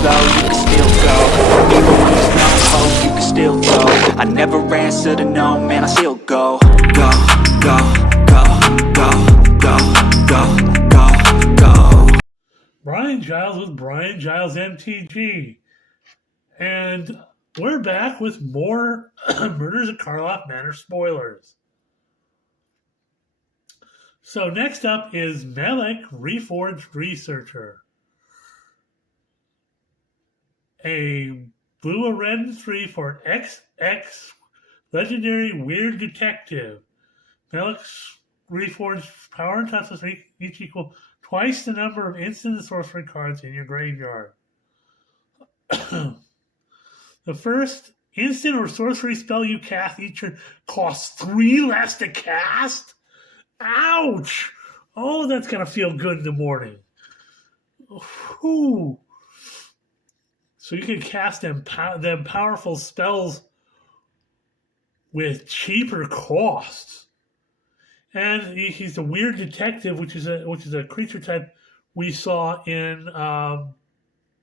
slow, you can still go. Even when there's no hope, you can still go. I never answer to no, man, I still go. Go, go, go, go, go, go, go, go. Brian Giles with Brian Giles MTG. And we're back with more Murders at Karlov Manor spoilers. So next up is Melek Reforged Researcher. A blue, a red, and 3 for an XX legendary weird detective. Melek's Reforged power and toughness each equal twice the number of instant and sorcery cards in your graveyard. The first instant or sorcery spell you cast each turn costs 3 less to cast? Ouch! Oh, that's going to feel good in the morning. Whew. So you can cast them powerful spells with cheaper costs. And he's a weird detective, which is a creature type we saw in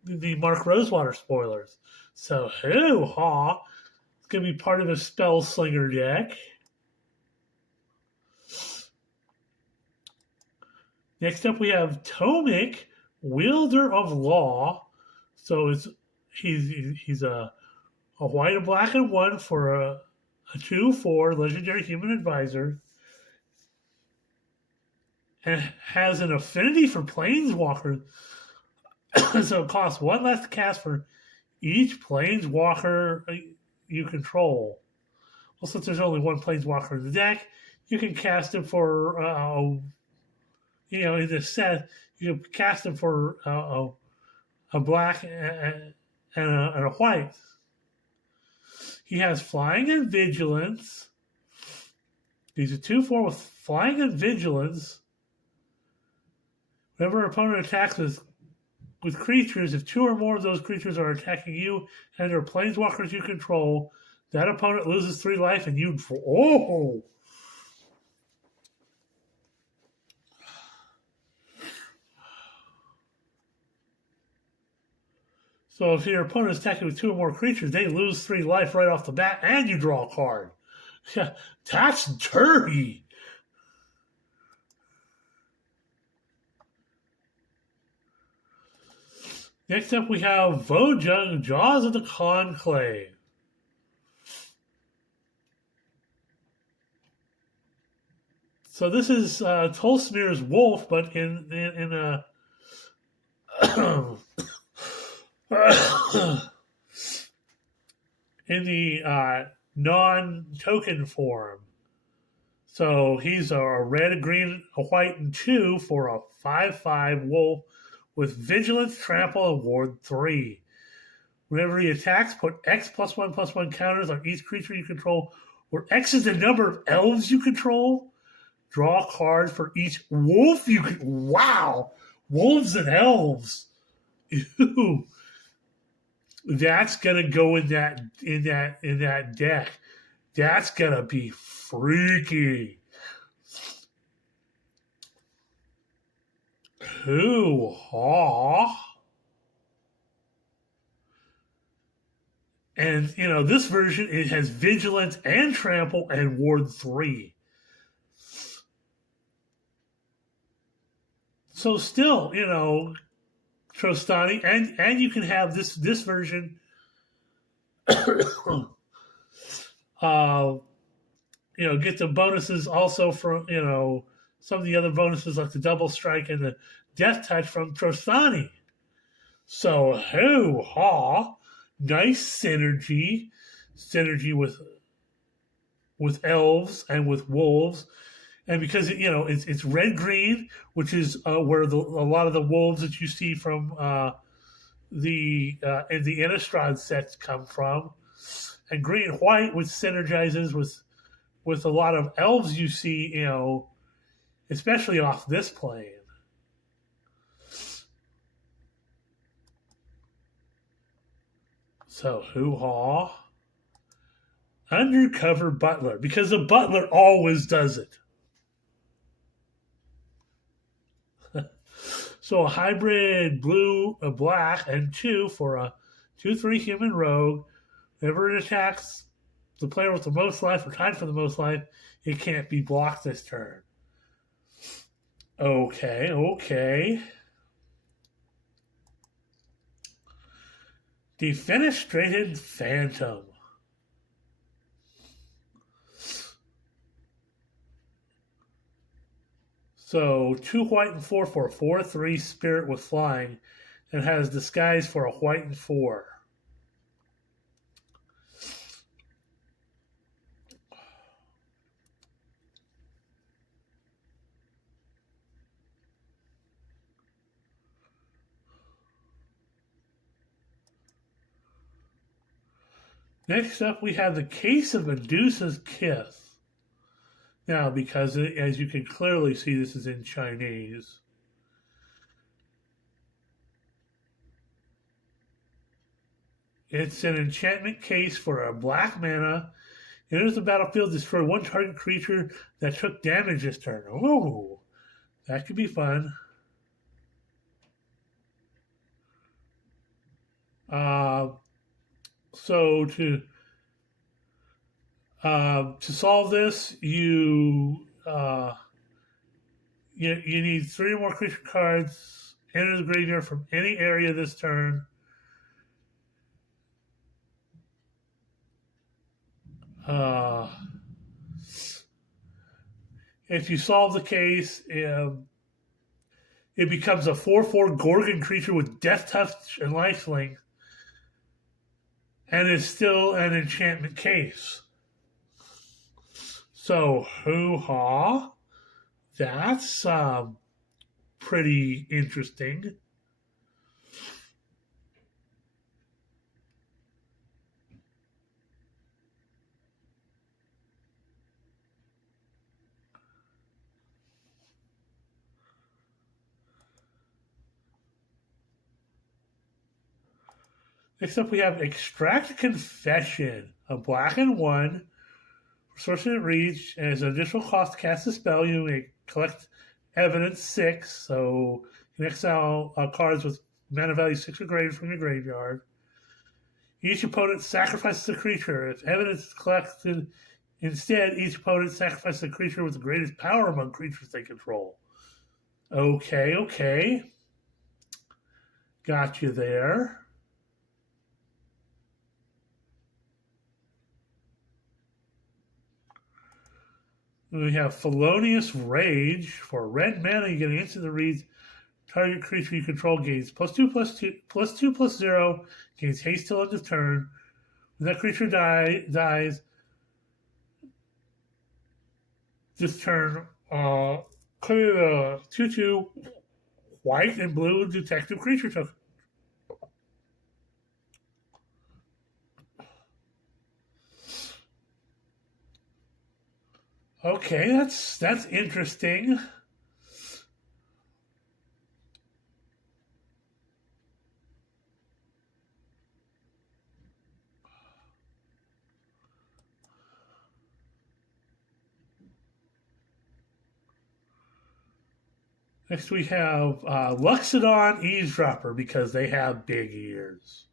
the Mark Rosewater spoilers. So hoo-ha! It's going to be part of a spell slinger deck. Next up, we have Tomik, Wielder of Law. So he's a white, a black, and 1 for a 2/4 legendary human advisor, and has an affinity for planeswalkers. So it costs 1 less to cast for each planeswalker you control. Well, since there's only 1 planeswalker in the deck, you can cast him for in this set, you can cast him for a black and a white. He has flying and vigilance. He's a 2/4 with flying and vigilance. Whenever an opponent attacks with creatures, if 2 or more of those creatures are attacking you and are planeswalkers you control, that opponent loses 3 life and you... Oh! So if your opponent is attacking with 2 or more creatures, they lose 3 life right off the bat, and you draw a card. Yeah, that's dirty. Next up, we have Vojung, Jaws of the Conclave. So this is Tolsmir's Wolf, but in a in the non-token form. So he's a red, a green, a white, and 2 for a 5/5 wolf with vigilance, trample, and ward 3. Whenever he attacks, put X +1/+1 counters on each creature you control, where X is the number of elves you control. Draw a card for each wolf you can. Wow, wolves and elves. Ew. That's gonna go in that deck. That's gonna be freaky. Hoo-ha. And this version, it has vigilance and trample and ward 3. So still, Trostani, and you can have this version. Get the bonuses also from some of the other bonuses like the double strike and the death touch from Trostani. So hoo-ha, nice synergy with elves and with wolves. And because it's red green, which is where a lot of the wolves that you see from the Innistrad sets come from, and green and white, which synergizes with a lot of elves you see, especially off this plane. So hoo-ha, undercover butler, because the butler always does it. So a hybrid blue, a black, and 2 for a 2/3 human rogue. Whenever it attacks the player with the most life or tied for the most life, it can't be blocked this turn. Okay, okay. Defenestrated Phantom. So 2 white and 4 for a 4/3 spirit with flying, and has disguise for a white and 4. Next up, we have the Case of Medusa's Kiss. Now, because as you can clearly see, this is in Chinese. It's an enchantment case for a black mana. Enters the battlefield, destroy one target creature that took damage this turn. Ooh, that could be fun. So to solve this, you need 3 or more creature cards. Enter the graveyard from any area this turn. If you solve the case, it becomes a 4/4 Gorgon creature with Death Touch and Lifelink, and it's still an enchantment case. So, hoo-ha. That's pretty interesting. Next up, we have Extract Confession, a black and 1. Sorcery that reads, and as an additional cost to cast a spell, you may collect evidence 6, so you can exile cards with mana value 6 or greater from your graveyard. Each opponent sacrifices a creature. If evidence is collected instead, each opponent sacrifices a creature with the greatest power among creatures they control. Okay, okay. Got you there. We have Felonious Rage. For red mana, you get an instant that reads, target creature you control gains +2/+2/+0, gains haste till end of turn. When that creature dies this turn, clear the 2/2 white and blue detective creature token. Okay, that's interesting. Next we have Luxodon Eavesdropper because they have big ears.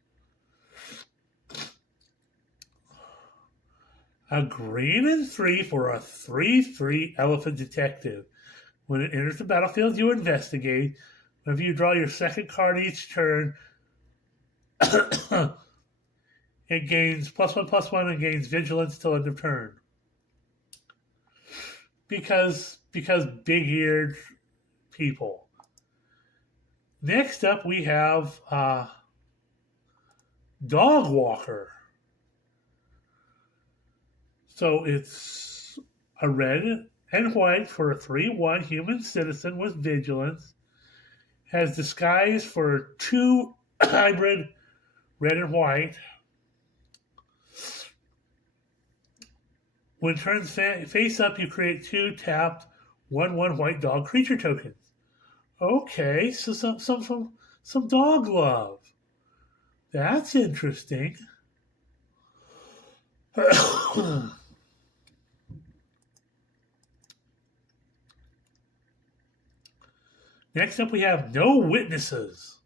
A green and 3 for a 3/3 Elephant Detective. When it enters the battlefield, you investigate. Whenever you draw your second card each turn, it gains +1/+1 and gains vigilance till end of turn. Because big-eared people. Next up, we have Dog Walker. So it's a red and white for a 3/1 human citizen with vigilance. Has disguise for 2 hybrid red and white. When turns face up, you create 2 tapped 1/1 white dog creature tokens. Okay, so some dog love. That's interesting. Next up, we have no witnesses.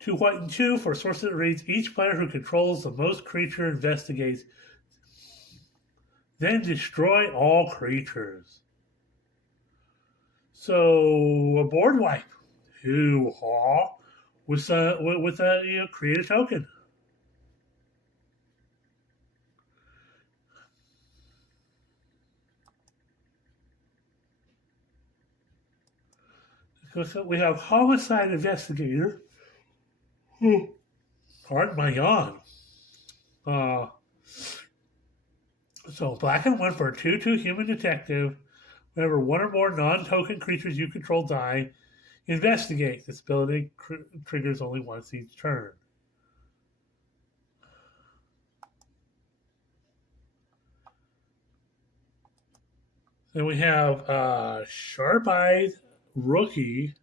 2 white and 2 for a source that reads each player who controls the most creature investigates. Then destroy all creatures. So a board wipe. Hoo-haw. With a create a token. So we have Homicide Investigator. Pardon my yawn. So black and 1 for a 2/2 human detective. Whenever one or more non-token creatures you control die, investigate. This ability triggers only once each turn. Then we have Sharp-Eyed Rookie.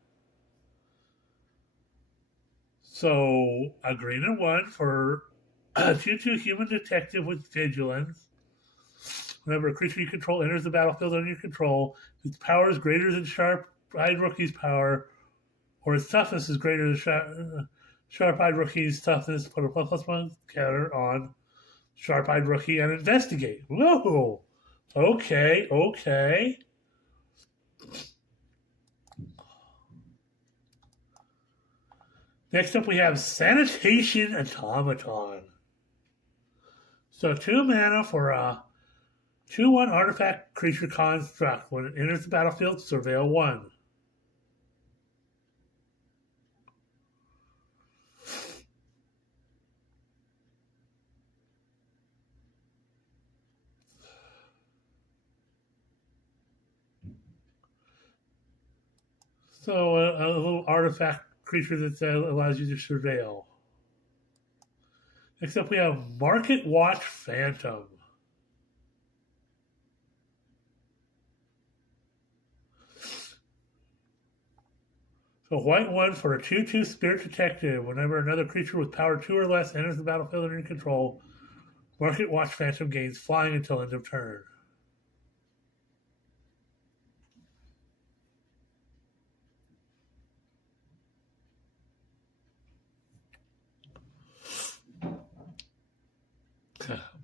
So a green and 1 for a 2/2 human detective with vigilance. Whenever a creature you control enters the battlefield under your control, its power is greater than Sharp-Eyed Rookie's power, or its toughness is greater than Sharp-Eyed Rookie's toughness. Put a +1 counter on Sharp-Eyed Rookie and investigate. Whoa! Okay. Next up, we have Sanitation Automaton. So 2 mana for a 2/1 artifact creature construct. When it enters the battlefield, surveil 1. So a little artifact creature that allows you to surveil. Next up, we have Market Watch Phantom. So white 1 for a 2/2 Spirit Detective. Whenever another creature with power 2 or less enters the battlefield under your control, Market Watch Phantom gains flying until end of turn.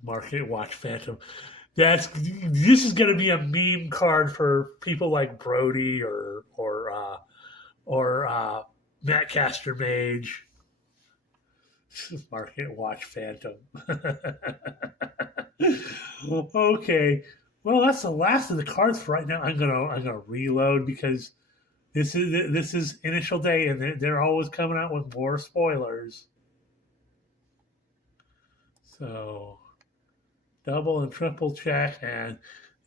Market Watch Phantom. This is going to be a meme card for people like Brody or Matt Caster Mage. Market Watch Phantom. Okay, well that's the last of the cards for right now. I'm gonna reload because this is initial day and they're always coming out with more spoilers. So double and triple check, and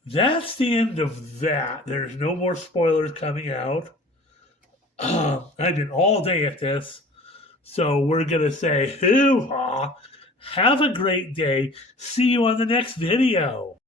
that's the end of that. There's no more spoilers coming out. I've been all day at this, so we're gonna say hoo-ha. Have a great day. See you on the next video.